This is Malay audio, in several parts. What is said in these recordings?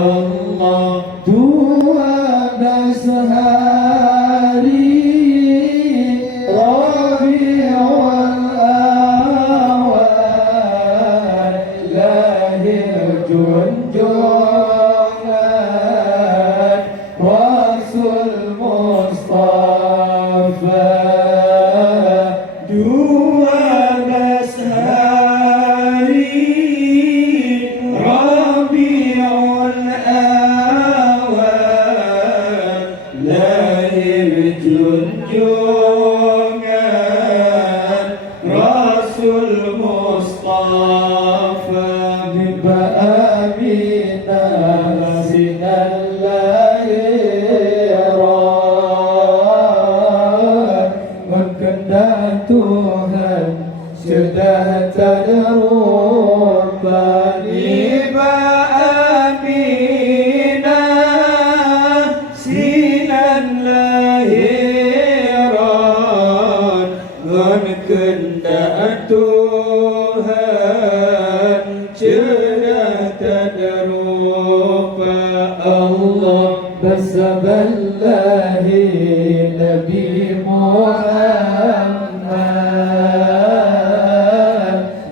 Allah 12 hari Rabiul Awal lahir junjungan Rasul Mustafa 12 hari Rabiul Awal lahir junjungan Rasul Mustafa Biba Aminah sinan lahiran berkehendak Tuhan sudah tak dirubah Biba Aminah sinan lahiran berkehendak Tuhan sudah tak dirubah Allah bersaballahi Nabi Muhammad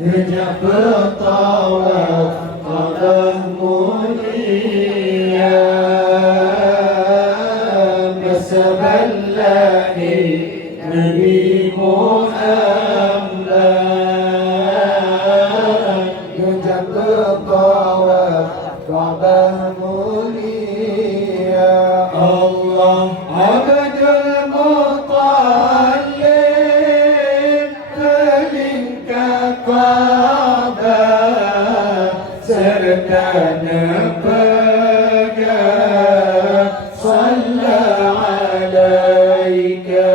Rejak bertawaf Allah mulia bersaballahi Nabi Muhammad Rejak bertawaf Allah mulia Allah Abdul Muttalib melingkar Ka'bah serta nepegang sallallahu alaika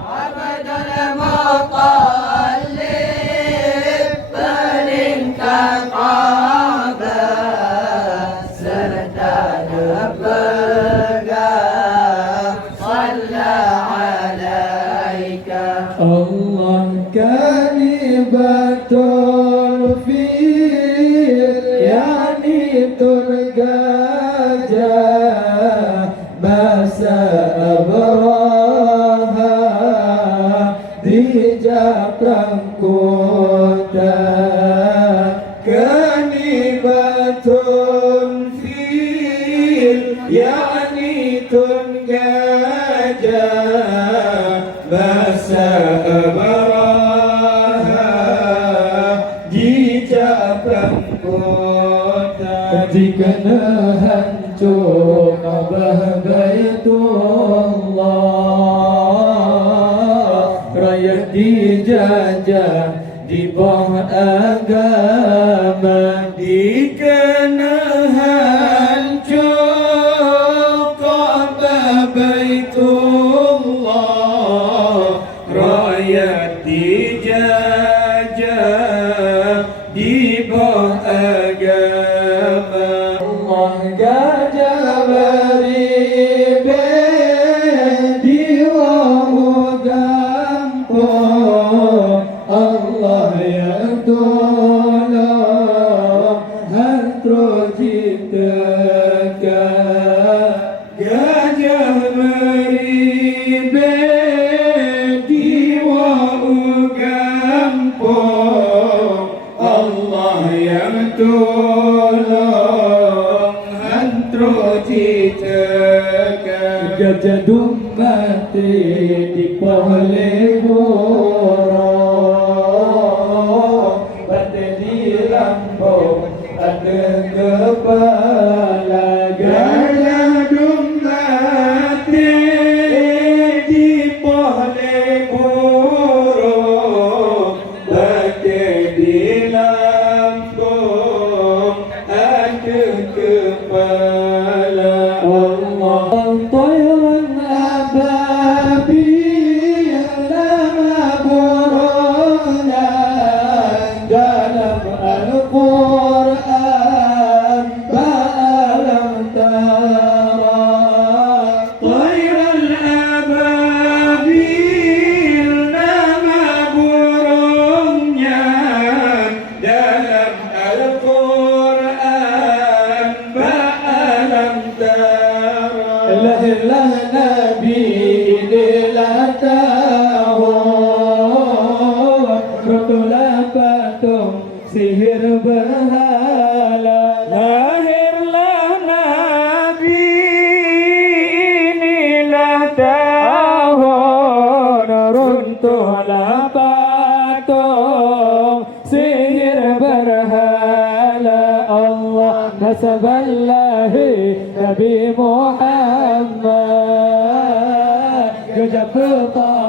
Abdul Muttalib melingkar Ka'bah serta nepegang sallallahu alaika Allah kalibatul fil yani gajah bahasa Abraha di Japrang kota kalibatul fil yani gajah bahasa Abraha di Japrang kota ketika hancur Ka'bah Baitullah rakyat dijajah di bawah agama dikena hancur Ka'bah Baitullah rakyat dijajah di bawah agama Allah gajah beribe di bawah gampang Allah yang tolong hantro ciptakan gajah beribe di bawah gampang Allah yang tolong hantro ciptakan gajah mati di pohon legorong batin di lambung ada kepala gajah mati di pohon legorong batin di lambung ada kepala Allah طيرا أبابيل لما برونا dalam Al-Quran ba'alam tara طيرا أبابيل nama burungnya dalam Al-Quran Saballahi Nabi Muhammad Gajah Pertama